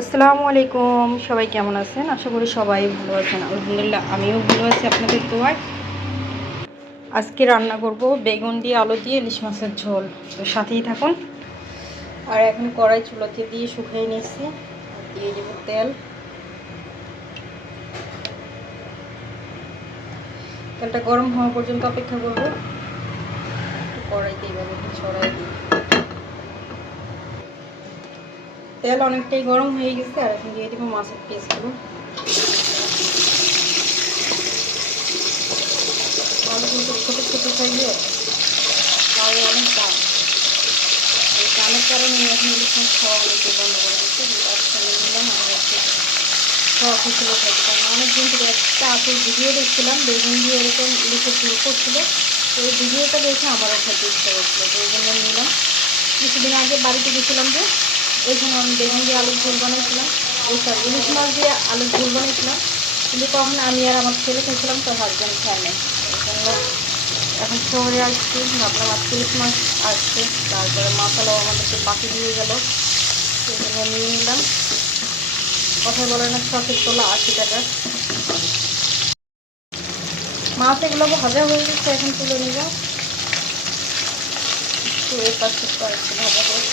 আসসালামু আলাইকুম, সবাই কেমন আছেন? আশা করি সবাই ভালো আছেন। আলহামদুলিল্লাহ আমিও ভালো আছি আপনাদের দোয়ায়। আজকে রান্না করব বেগুন দিয়ে আলু দিয়ে ইলিশ মাছের ঝোল। তো সাথেই থাকুন। আর এখন কড়াই চুলাতে দিয়ে শুকিয়ে নিয়েছি, দিয়ে দেব তেল। তেলটা গরম হওয়া পর্যন্ত অপেক্ষা করব। কড়াইতে এইভাবে ছড়াই দিই। তেল অনেকটাই গরম হয়ে গেছে, আর এখন দিয়ে দেবো মাছের পিসগুলো। আলু কিন্তু ছোটো ছোটো সাইজে, তাও অনেক দাম। এই দামের কারণে এখন ইলিশ মাছ খাওয়া অনেকে বন্ধ করে দিচ্ছে। একসঙ্গে নিলাম, আমি একটু খাওয়া খুশিল খাইতে, কারণ অনেকদিন থেকে একটা আপুর ভিডিও দেখছিলাম বেগুন দিয়ে এরকম ইলিশের ঝোল করছিল। তো এই ভিডিওটা দেখে আমারও খাইতে ইচ্ছা করছিলো, তো ওই জন্য নিলাম। কিছুদিন আগে বাড়িতে গেছিলাম, যে ওইখানে আমি বেগুন দিয়ে আলুর ঝোল বানিয়েছিলাম, ইলিশ মাছ দিয়ে আলুর ঝোল বানিয়েছিলাম। কিন্তু তখন আমি আর আমার ছেলে খেয়েছিলাম, তো হাজব্যান্ড খায় নাই। এই জন্য এখন শহরে আসছি, ভাবলাম আজকে ইলিশ মাছ আসছে, তারপরে মশলাও আমাদেরকে বাকি দিয়ে গেল, সেই জন্য নিয়ে নিলাম। কথা বলে না, শখের তোলা 80 টাকা মাছ। এগুলো ভাজা হয়ে গেছে, এখন তুলে নিব। একটু এর পাশে একটু ভাজা করে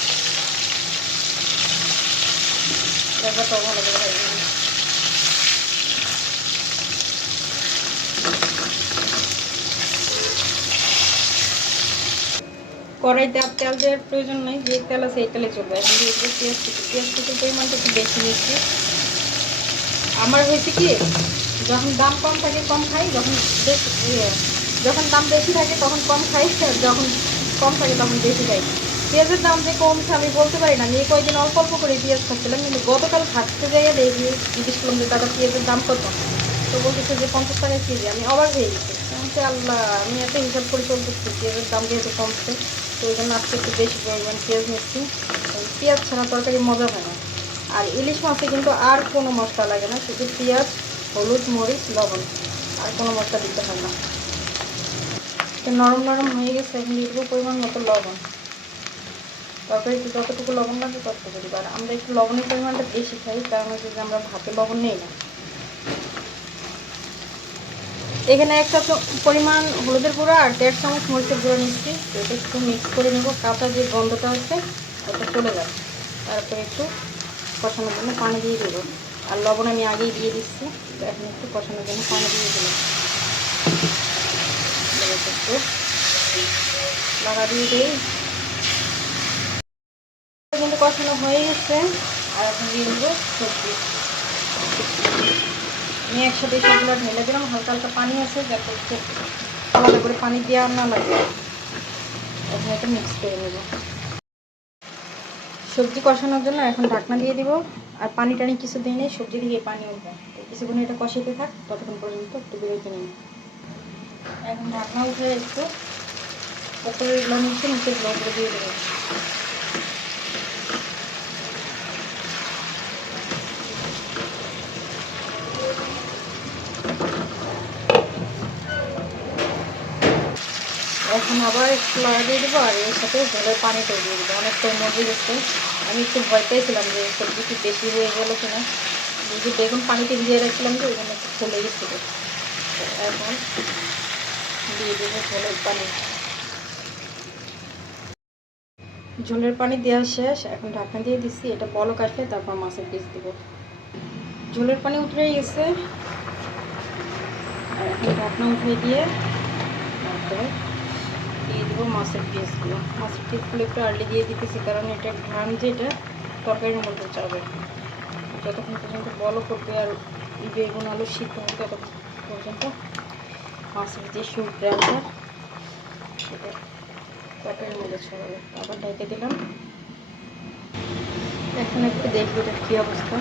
জায়গাটাও ভালো করে ভাজি নিই। কড়াইতে আর তেল দেওয়ার প্রয়োজন নেই, যে তেল আছে এই তেলে চলবে। এখন দিয়ে দেবো পেঁয়াজ কুচি। পেঁয়াজ কুচির পরিমাণটা একটু বেশি নিচ্ছি। আমার হয়েছে কি, যখন দাম কম থাকে কম খাই, যখন দাম বেশি থাকে তখন কম খাই, যখন কম থাকে তখন বেশি খাই। পেঁয়াজের দাম যে কমছে আমি বলতে পারি না। আমি এই কয়েকদিন অল্প অল্প করে পেঁয়াজ খাচ্ছিলাম, কিন্তু গতকাল হাঁটতে যাইয়া দেখি, জিজ্ঞেস করলাম যে দাদা পেঁয়াজের দাম কত, তো বলতেছে যে 50 টাকা কেজি। আমি অবাক হয়ে গেছি, আল্লাহ, আমি এত হিসাব করে চলতেছি পেঁয়াজের দাম যেহেতু কমছে, তো ওই জন্য আজকে একটু বেশি পরিমাণ পেঁয়াজ নিচ্ছি। পেঁয়াজ ছাড়া তরকারি মজা হয় না। আর ইলিশ মাছে কিন্তু আর কোনো মশলা লাগে না, শুধু পেঁয়াজ, হলুদ, মরিচ, লবণ, আর কোনো মশলা দিতে হয় না। তো নরম নরম হয়ে গেছে, এখন দিয়ে দেবো পরিমাণ মতো লবণ। তরকারিতে যতটুকু লবণ লাগে ততটুকু দিব। আর আমরা একটু লবণের পরিমাণটা বেশি খাই, কারণ হচ্ছে যে আমরা ভাতে লবণ নেই না। এখানে একটা পরিমাণ হলুদের গুঁড়া আর 1.5 চামচ মরিচের গুঁড়া নিচ্ছি। এটা একটু মিক্স করে নেব, কাঁচা যে গন্ধটা আছে ওটা চলে যাবে। তারপরে একটু কষানোর জন্য পানি দিয়ে দেবো। আর লবণ আমি আগেই দিয়ে দিচ্ছি, তো এখন একটু কষানোর জন্য পানি দিয়ে দিলাম। একটু লাগা দিয়ে দিই। কিন্তু কষানো হয়ে গেছে, আর এখন দিয়ে দেবো সবজি। আমি একসাথে সবগুলো ঢেলে দিলাম। হালকা হালকা পানি আছে, যাতে একটু আলাদা করে পানি দেওয়া না লাগে। এখন এটা মিক্স করে নেব। সবজি কষানোর জন্য এখন ঢাকনা দিয়ে দিব। আর পানি টানি কিছু দিই নেই, সবজি দিয়ে পানি উঠবে। তো কিছুক্ষণ এটা কষাতে থাক, ততক্ষণ পর্যন্ত একটু বিরতি নিই। এখন ঢাকনা উঠে একটু উপরে নিচে নিচে করে দিয়ে দেবো। এখন আবার একটু লড়া দিয়ে দেবো, আর এর সাথে ঝোলের পানিটাও দিয়ে দেবো। অনেকটাই মজে গেছে। আমি একটু ভয় পেয়েছিলাম যে সবজিটি বেশি হয়ে গেলো কিনা, যে বেগুন পানিতে ভিজিয়ে রাখছিলাম, যে ওই জন্য একটু ফুলে গেছিলো। এখন দিয়ে দেবো ঝোলের পানি। ঝোলের পানি দেওয়া শেষ, এখন ঢাকনা দিয়ে দিচ্ছি। এটা বলক আসলে তারপর মাছের পিস দেবো। ঝোলের পানি উঠে গেছে, আর এখন ঢাকনা উঠে দিয়ে তারপরে দিয়ে দেবো মাছের পিসগুলো। মাছের পিসগুলো একটু আর্লি দিয়ে দিতেছি, কারণ এটা ঘ্রাণ যেটা তরকারির মধ্যে যাবে। যতক্ষণ পর্যন্ত বলক করবে আর বেগুন আলু সিদ্ধ হবে, ততক্ষণ পর্যন্ত মাছের যে ঘ্রাণটা সেটা তরকারির মধ্যে ছড়াবে। আবার ঢেকে দিলাম। এখন একটু দেখবো এটার কী অবস্থা।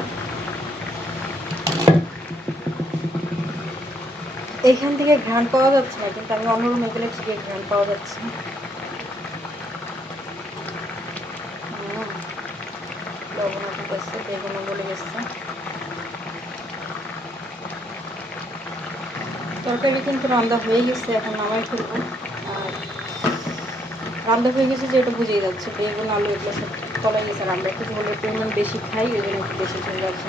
এইখান থেকে ঘ্রাণ পাওয়া যাচ্ছে না, কিন্তু আমি অন্য রুমে গেলে ঠিকই ঘ্রাণ পাওয়া যাচ্ছে। লবণ উঠে গেছে, বেগুনও গলে গেছে। তরকারি কিন্তু রান্না হয়ে গেছে, এখন নামাই ফেলবো। আর রান্না হয়ে গেছে যে এটা বুঝেই যাচ্ছে, বেগুন আলু এগুলো সব কলাই গেছে, আর আমরা একটু ঝোলের পরিমাণ বেশি খাই, ওই জন্য একটু বেশি ঝোল আছে।